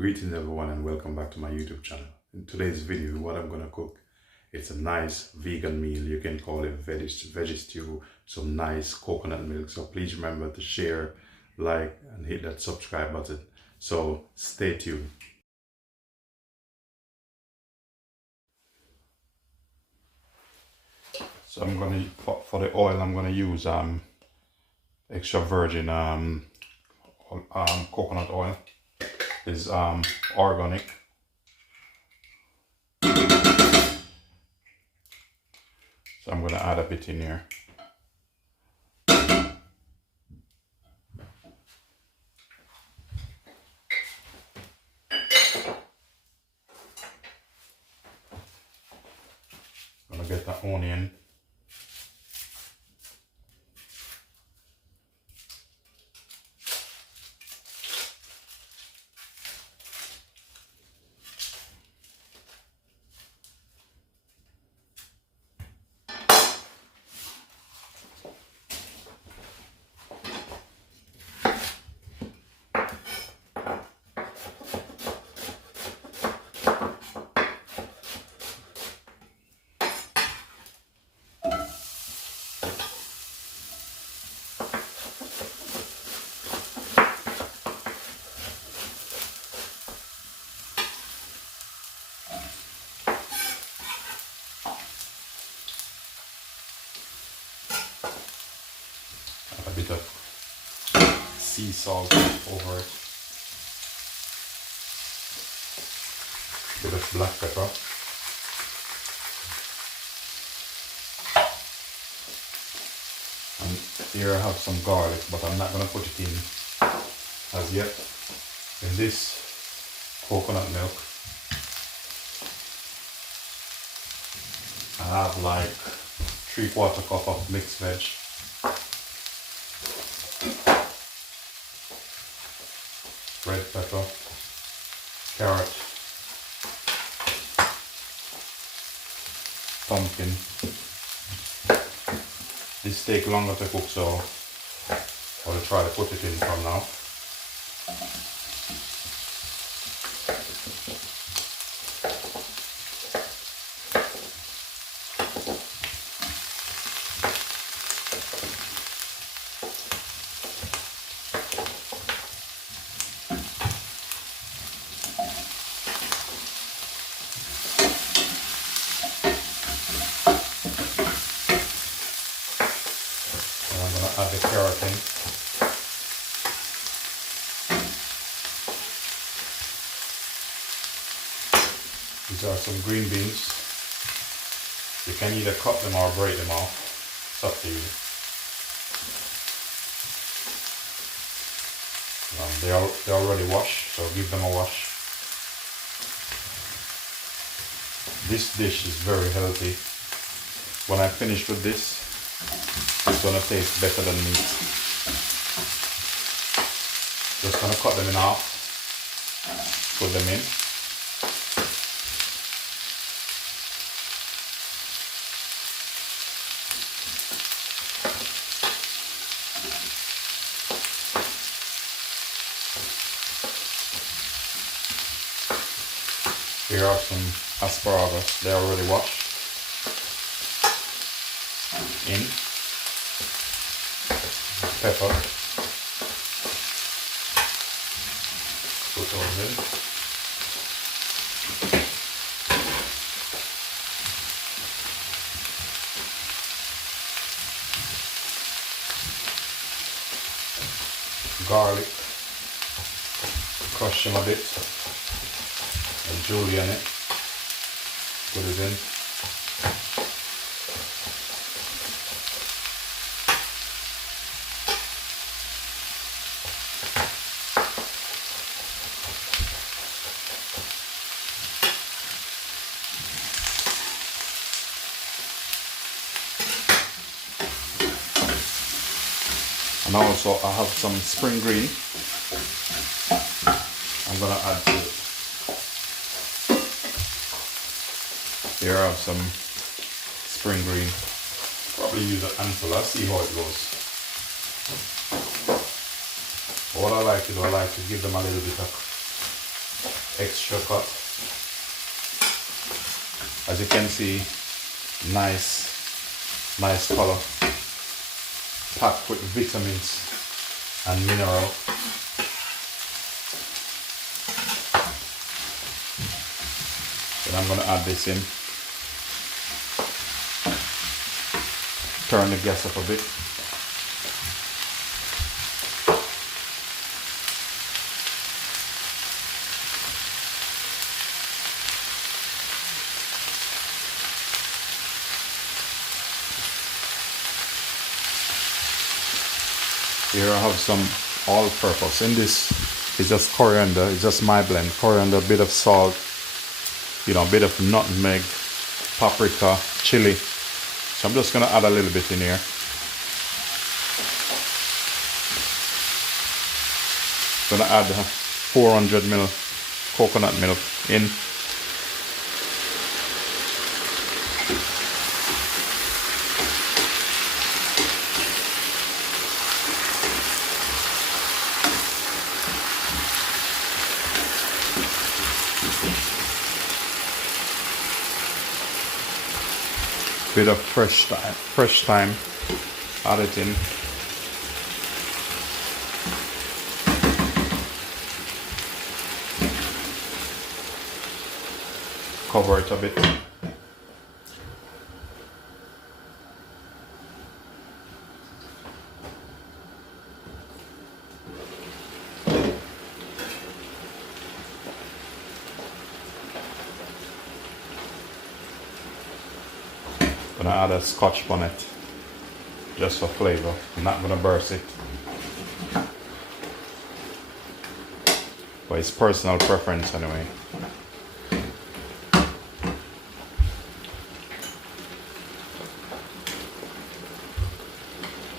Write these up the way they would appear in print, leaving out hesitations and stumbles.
Greetings everyone and welcome back to my YouTube channel. In today's video, what I'm going to cook, it's a nice vegan meal. You can call it veggie stew, some nice coconut milk. So please remember to share, like and hit that subscribe button. So stay tuned. So I'm going to, for the oil, I'm going to use extra virgin coconut oil. Is organic. So I'm going to add a bit in here. I'm going to get the onion. A bit of sea salt over it, a bit of black pepper, and here I have some garlic, but I'm not going to put it in as yet. In this coconut milk, I have like 3/4 cup of mixed veg. Red pepper, carrot, pumpkin. This takes longer to cook, so I will try to put it in from now. Add the carrot in. These are some green beans. You can either cut them or break them off. It's up to you. They're already washed, so give them a wash. This dish is very healthy. When I finish with this, it's gonna taste better than meat. Just gonna cut them in half, put them in. Here are some asparagus, they're already washed. In. Pepper, put those in. Garlic, crush them a bit, and julienne it, put it in. And also I have some spring green I'm gonna add to it. Here I have some spring green. Probably use a handful, I'll see how it goes. What I like to do, I like to give them a little bit of extra cut. As you can see, nice color, packed with vitamins and mineral. Then I'm going to add this in. Turn the gas up a bit. Here I have some all-purpose. In this is just coriander. It's just my blend. Coriander, a bit of salt, you know, a bit of nutmeg, paprika, chili. So I'm just gonna add a little bit in here. Gonna add 400 ml coconut milk in. Bit of fresh thyme, add it in. Cover it a bit. Gonna add a Scotch bonnet just for flavor. I'm not gonna burst it, but it's personal preference anyway.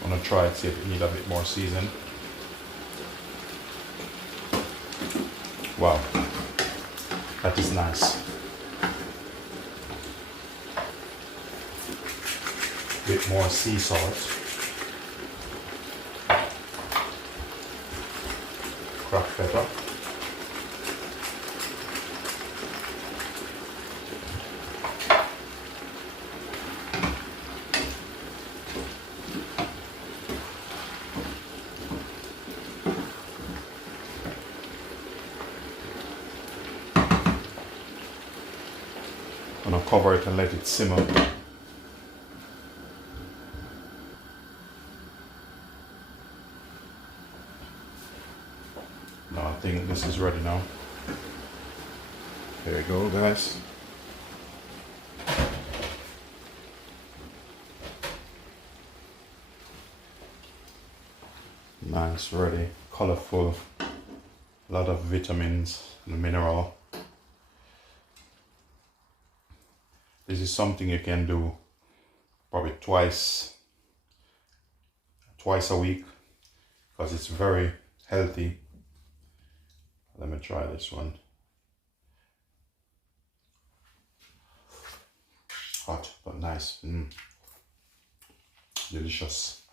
I'm gonna try it, see if it needs a bit more season. Wow, that is nice. Bit more sea salt, cracked pepper, I'm gonna cover it and let it simmer. No, I think this is ready now. There you go, guys. Nice, ready, colorful, a lot of vitamins and mineral. This is something you can do probably twice a week because it's very healthy. Let me try this one. Hot but nice. Delicious.